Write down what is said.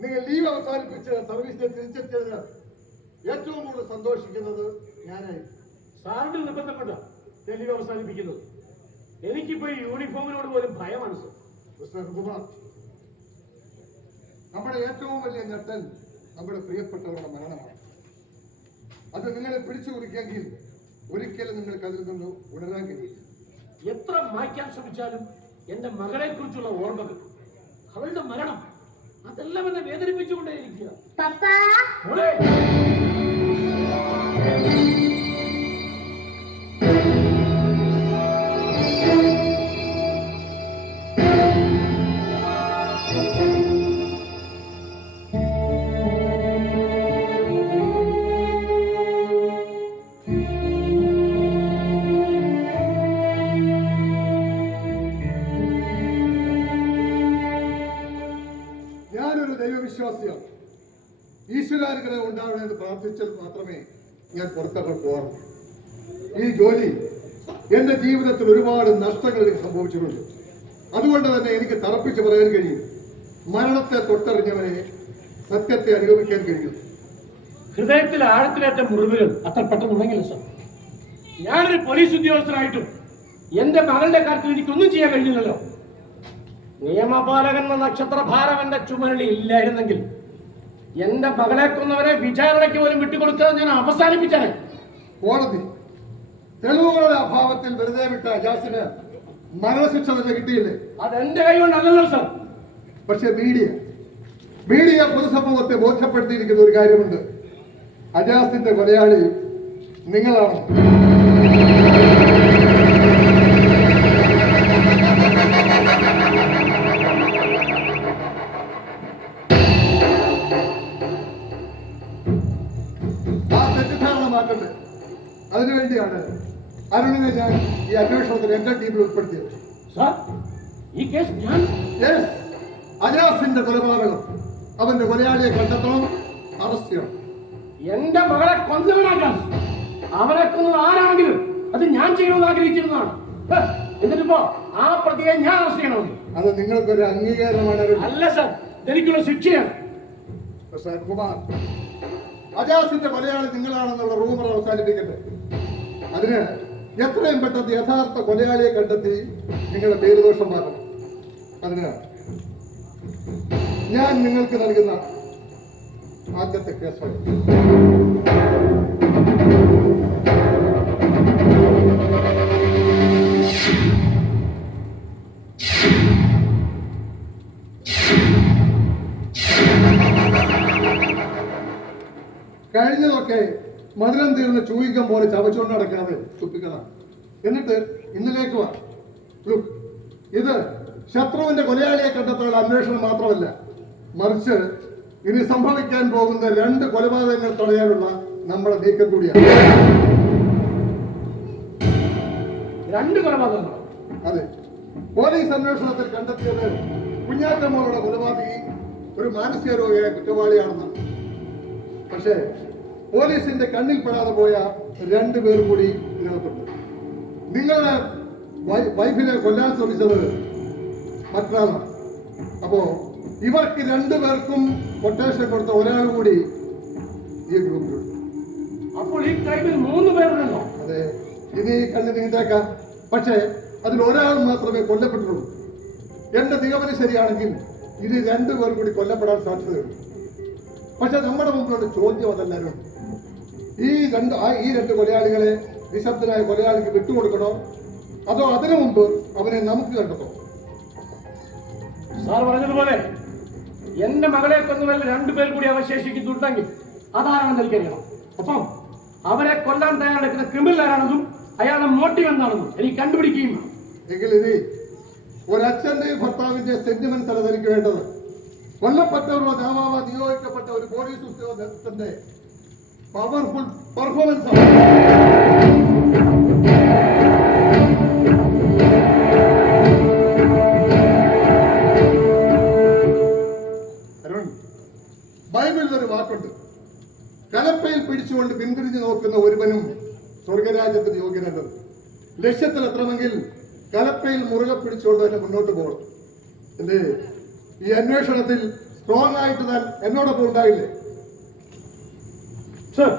നിങ്ങൾ ലീവ് അവസാനിപ്പിച്ച് സർവീസിനെ തിരിച്ചെത്തിയതിന് ഏറ്റവും കൂടുതൽ സന്തോഷിക്കുന്നത് ഞാനായി. സാറിന് നിർബന്ധപ്പെട്ട ലീവ് അവസാനിപ്പിക്കുന്നത്. എനിക്കിപ്പോ ഈ യൂണിഫോമിനോട് പോലും ഭയമാണ് സർ. മിസ്റ്റർ കുമാർ, നമ്മുടെ ഏറ്റവും വലിയ ഞെട്ടൽ നമ്മുടെ പ്രിയപ്പെട്ടവരുടെ മരണമാണ്. അത് നിങ്ങളെ പിടിച്ചു കുറിക്കെങ്കിൽ ഒരിക്കലും നിങ്ങൾക്ക് അതിൽ നിന്ന് ഉണരാൻ കഴിയില്ല. എത്ര മായ്ക്കാൻ ശ്രമിച്ചാലും എന്റെ മകളെ കുറിച്ചുള്ള ഓർമ്മകൾ, അവളുടെ മരണം, അതെല്ലാം എന്നെ വേദനിപ്പിച്ചുകൊണ്ടേയിരിക്കുക. ദൈവവിശ്വാസിയാണ്. ഈശ്വരാനുഗ്രഹം ഉണ്ടാവണമെന്ന് പ്രാർത്ഥിച്ചാൽ മാത്രമേ ഞാൻ പുറത്തേക്ക് പോകാറുള്ളൂ. ഈ ജോലി എന്റെ ജീവിതത്തിൽ ഒരുപാട് നഷ്ടങ്ങൾ എനിക്ക് സംഭവിച്ചിട്ടുണ്ട്. അതുകൊണ്ട് തന്നെ എനിക്ക് തറപ്പിച്ച് പറയാൻ കഴിയും, മരണത്തെ തൊട്ടറിഞ്ഞവനെ സത്യത്തെ അനുഭവിക്കാൻ കഴിയും. ഹൃദയത്തിൽ ആഴത്തിലേറ്റ മുറിവുകൾ അത്ര പെട്ടെന്നുണ്ടെങ്കില്ല സർ. ഞാനൊരു പോലീസ് ഉദ്യോഗസ്ഥനായിട്ടും എന്റെ മകളുടെ കാര്യത്തിൽ എനിക്കൊന്നും ചെയ്യാൻ കഴിഞ്ഞില്ലല്ലോ. നിയമപാലകൻ എന്ന നക്ഷത്രഭാരം എന്റെ ചുമലിൽ ഇല്ലായിരുന്നെങ്കിൽ എന്റെ മകളെ കൊന്നവരെ വിചാരണയ്ക്ക് പോലും വിട്ടുകൊടുത്തത് ഞാൻ അവസാനിപ്പിച്ചാണ്. കോടതി തെളിവുകളുടെ അഭാവത്തിൽ വെറുതെ വിട്ട അജാസിന് മരണശിക്ഷ തന്നെ കിട്ടിയില്ലേ? അതെന്റെ കൈ കൊണ്ടല്ലല്ലോ സർ. പക്ഷെ മീഡിയ പൊതുസമൂഹത്തെ ബോധ്യപ്പെടുത്തിയിരിക്കുന്ന ഒരു കാര്യമുണ്ട്, അജാസിന്റെ കൊലയാളി നിങ്ങളാണ്. അതിനുവേണ്ടിയാണ് അരുണിനെ ഞാൻ ഈ അന്വേഷണത്തിൽ എന്റെ ടീമിൽ ഉൾപ്പെടുത്തിയത്. ഈ കേസ് ഞാൻ അജാസിന്റെ കൊലപാതകം, അവന്റെ കൊലയാളിയെ കണ്ടെത്തണം, അറസ്റ്റ് ചെയ്യണം. എന്റെ മകളെ കൊന്നവനാകാൻ അവനെ കൊന്നത് ആരാണെങ്കിലും അത് ഞാൻ ചെയ്യണമെന്ന് ആഗ്രഹിച്ചിരുന്നതാണ്. എന്നിട്ടിപ്പോ ആ പ്രതിയെ ഞാൻ അറസ്റ്റ് ചെയ്യണമെന്ന്. അത് നിങ്ങൾക്കൊരു അംഗീകാരമാണ്? അല്ല സർ, എനിക്കുള്ള ശിക്ഷയാണ്. കുമാർ, അജാസിന്റെ കൊലയാളി നിങ്ങളാണെന്നുള്ള റൂമർ അവസാനിപ്പിക്കട്ടെ. അതിന് എത്രയും പെട്ടെന്ന് യഥാർത്ഥ കൊലയാളിയെ കണ്ടെത്തി നിങ്ങളുടെ പേരുദോഷം മാറണം. അതിന് ഞാൻ നിങ്ങൾക്ക് നൽകുന്ന ആദ്യത്തെ കേസ് കഴിഞ്ഞതൊക്കെ മധുരം തീർന്ന് ചൂയിക്കം പോലെ ചവച്ചുകൊണ്ട് നടക്കാതെ തുപ്പിക്കണം. എന്നിട്ട് ഇന്നലേക്ക് വാ. ഇത് ശത്രുവിന്റെ കൊലയാളിയെ കണ്ടെത്താനുള്ള അന്വേഷണം മാത്രമല്ല, മറിച്ച് ഇനി സംഭവിക്കാൻ പോകുന്ന 2 കൊലപാതകങ്ങൾ തടയാനുള്ള നമ്മുടെ നീക്കം കൂടിയാണ്. 2 കൊലപാതകങ്ങൾ? അതെ. പോലീസ് അന്വേഷണത്തിൽ കണ്ടെത്തിയത് കുഞ്ഞാറ്റമ്മയുടെ കൊലപാതകി ഒരു മാനസിക രോഗിയായ കുറ്റവാളിയാണെന്നാണ്. പക്ഷേ പോലീസിന്റെ കണ്ണിൽ പെടാതെ പോയ 2 പേർ കൂടി ഇതിനകത്തുണ്ട്. നിങ്ങളുടെ വൈഫിനെ കൊല്ലാൻ ശ്രമിച്ചത് മറ്റൊരാളാണ്. അപ്പോ ഇവർക്ക് 2 പേർക്കും കൊട്ടേഷൻ കൊടുത്ത ഒരാൾ കൂടി ഈ ഗ്രൂപ്പിലുണ്ട്. അപ്പോൾ ഈ ടൈമിൽ 3 പേരുണ്ടല്ലോ? അതെ. ഇനി കണ്ണ് നീണ്ടേക്കാം, പക്ഷേ അതിൽ ഒരാൾ മാത്രമേ കൊല്ലപ്പെട്ടിട്ടുള്ളൂ. എന്റെ നിഗമനം ശരിയാണെങ്കിൽ ഇത് 2 പേർ കൂടി കൊല്ലപ്പെടാൻ സാധ്യതയുണ്ട്. പക്ഷെ നമ്മുടെ മുമ്പിലുള്ള ചോദ്യം അതെല്ലാവരും, ഈ 2 കൊലയാളികളെ നിശബ്ദനായ കൊലയാളിക്ക് വിട്ടുകൊടുക്കണോ, അതോ അതിനു മുമ്പ് അവനെ നമുക്ക് കണ്ടെത്തോ? സാർ പറഞ്ഞതുപോലെ എന്റെ മകളെ കൊന്നവരിൽ 2 പേർ കൂടി അവശേഷിക്കുന്നുണ്ടെങ്കിൽ അതാരാണെന്ന് എനിക്കറിയണം. ഒപ്പം അവരെ കൊല്ലാൻ തയ്യാറെടുക്കുന്ന ക്രിമിനൽ ആരാണെന്നും അയാളുടെ മോട്ടീവ് എന്താണെന്നും എനിക്ക് കണ്ടുപിടിക്കുകയും. എങ്കിൽ ഇനി ഒരച്ഛന്റെയും ഭർത്താവിന്റെ സെന്റിമെന്റ്സ് അല്ല എനിക്ക് വേണ്ടത്. കൊല്ലപ്പെട്ടവരുടെ നാമാവ നിയോഗിക്കപ്പെട്ട ഒരു പോലീസ് ഉദ്യോഗസ്ഥന്റെ പവർഫുൾ പെർഫോമൻസ് ആണ്. ബൈബിളിൽ ഒരു വാക്കുണ്ട്, കലപ്പയിൽ പിടിച്ചുകൊണ്ട് പിന്തിരിഞ്ഞു നോക്കുന്ന ഒരുവനും സ്വർഗരാജ്യത്തിന് യോഗ്യനല്ലത്. ലക്ഷ്യത്തിൽ എത്തണമെങ്കിൽ കലപ്പയിൽ മുറുകെ പിടിച്ചുകൊണ്ട് തന്നെ മുന്നോട്ട് പോകണം. എന്റെ ഈ അന്വേഷണത്തിൽ സ്ട്രോങ് ആയിട്ട് താൻ എന്നോടൊപ്പം ഉണ്ടായില്ലേ? സർ